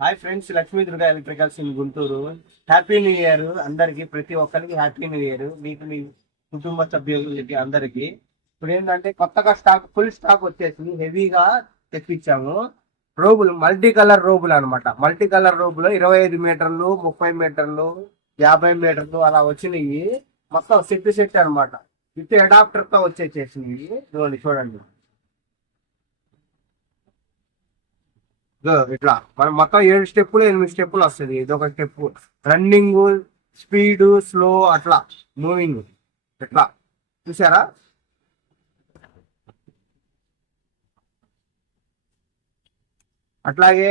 Hi friends, Lakshmi Durga electricals in Guntur. Happy new year అందరికి, ప్రతి ఒక్కరికి హ్యాపీ న్యూ ఇయర్. మీకు మీ కుటుంబ సభ్యులకి అందరికి. ఇప్పుడు ఏంటంటే కొత్తగా ఫుల్ స్టాక్ వచ్చేసి హెవీగా తెప్పించాము. రోబులు మల్టీ కలర్ రోబులు అనమాట. మల్టీ కలర్ రోబులు 25 మీటర్లు, 30 మీటర్లు, 50 మీటర్లు అలా వచ్చినాయి. మొత్తం సెట్ అనమాట. విత్ అడాప్టర్ తో వచ్చేసేసినాయి. చూడండి, ఇట్లా మనం మొత్తం 7 స్టెప్పులు 8 స్టెప్పులు వస్తుంది. ఇది ఒక స్టెప్ రన్నింగ్, స్పీడ్, స్లో, అట్లా మూవింగ్ ఇట్లా చూసారా. అట్లాగే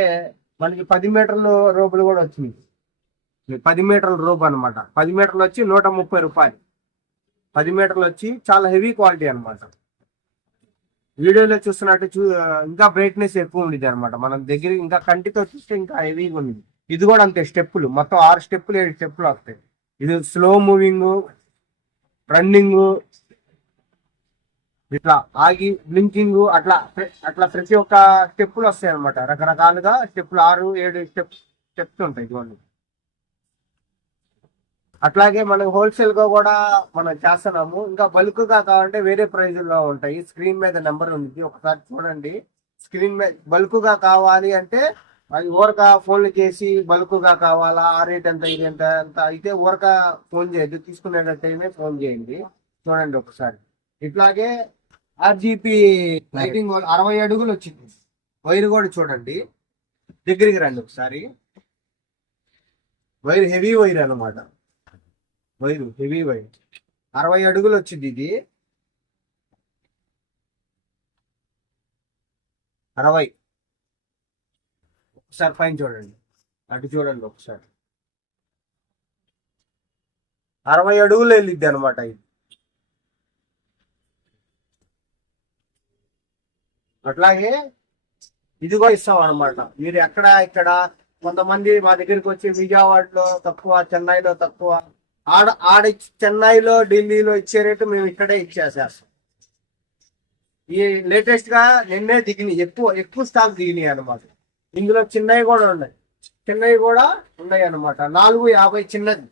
మనకి 10 మీటర్ల రోబులు కూడా వచ్చినాయి. 10 మీటర్ల రోబు అనమాట. 10 మీటర్లు వచ్చి 130 రూపాయలు. 10 మీటర్లు వచ్చి చాలా హెవీ క్వాలిటీ అనమాట. వీడియోలో చూస్తున్నట్టు ఇంకా బ్రైట్నెస్ ఎక్కువ ఉండేది అనమాట. మనం దగ్గర ఇంకా కంటితో చూస్తే ఇంకా హెవీగా ఉంది. ఇది కూడా అంతే, స్టెప్పులు మొత్తం 6 స్టెప్పులు 7 స్టెప్పులు వస్తాయి. ఇది స్లో మూవింగ్, రన్నింగ్, ఇట్లా ఆగి బ్లింకింగ్, అట్లా అట్లా ప్రతి ఒక్క స్టెప్పులు వస్తాయి అనమాట. రకరకాలుగా స్టెప్పులు 6 7 స్టెప్స్ ఉంటాయి ఇవన్నీ. అట్లాగే మనకు హోల్సేల్ గా కూడా మనం చేస్తున్నాము. ఇంకా బల్క్ గా కావాలంటే వేరే ప్రైజుల్లో ఉంటాయి. స్క్రీన్ మీద నెంబర్ ఉంది, ఒకసారి చూడండి. స్క్రీన్ మీద బల్క్ గా కావాలి అంటే అది ఊరక ఫోన్లు చేసి బల్క్ గా కావాలా, ఆ రేట్ ఎంత ఇది ఎంత ఎంత అయితే ఊరక ఫోన్ చేయద్దు, తీసుకునేటట్టయితే ఫోన్ చేయండి. చూడండి ఒకసారి. ఇట్లాగే ఆర్జీపీ లైటింగ్ 60 అడుగులు వచ్చింది. వైర్ కూడా చూడండి, దగ్గరికి రండి ఒకసారి. వైర్ హెవీ వైర్ అనమాట. వైరు హెవీ వైర్ 60 అడుగులు వచ్చింది. ఇది 60. ఒకసారి పైన చూడండి, అటు చూడండి ఒకసారి. 60 అడుగులు వెళ్ళిద్ది అనమాట. ఇది అట్లాగే ఇది కూడా ఇస్తాం అనమాట. మీరు ఎక్కడ ఇక్కడ కొంతమంది మా దగ్గరికి వచ్చి విజయవాడలో తక్కువ, చెన్నైలో తక్కువ, ఆడ చెన్నైలో ఢిల్లీలో ఇచ్చే రేటు మేము ఇక్కడే ఇచ్చేసేస్తాం. ఈ లేటెస్ట్ గా నిన్నే దిగినాయి, ఎక్కువ స్టాక్ దిగినాయి అనమాట. ఇందులో చిన్నవి కూడా ఉన్నాయి, అనమాట. 450 చిన్నది,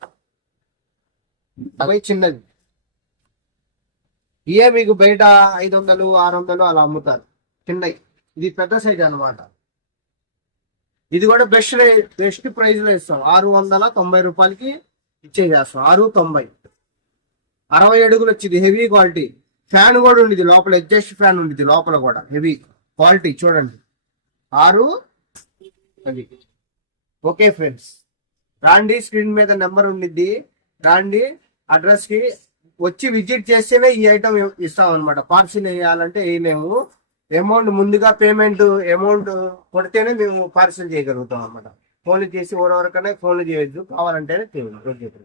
50 చిన్నది. ఇవే మీకు బయట 500 600 అలా అమ్ముతారు చిన్నవి. ఇది పెద్ద సైజ్ అనమాట. ఇది కూడా బెస్ట్ ప్రైస్ లో ఇస్తాం. 690 రూపాయలకి ఇచ్చేసేస్తాం. 690. 60 అడుగులు వచ్చింది, హెవీ క్వాలిటీ. ఫ్యాన్ కూడా ఉండేది లోపల, అడ్జస్ట్ ఫ్యాన్ ఉండేది లోపల కూడా, హెవీ క్వాలిటీ. చూడండి 6 అది. ఓకే ఫ్రెండ్స్, రాండి. స్క్రీన్ మీద నెంబర్ ఉండిద్ది, రాండి. అడ్రస్ కి వచ్చి విజిట్ చేస్తేనే ఈ ఐటమ్ ఇస్తాం అనమాట. పార్సిల్ వేయాలంటే వేయలేము. ముందుగా పేమెంట్ అమౌంట్ కొడితేనే మేము పార్సిల్ చేయగలుగుతాం అనమాట. ఫోన్లు చేసి ఎవరెవరికైనా ఫోన్లు చేయొద్దు, కావాలంటేనే చేయండి.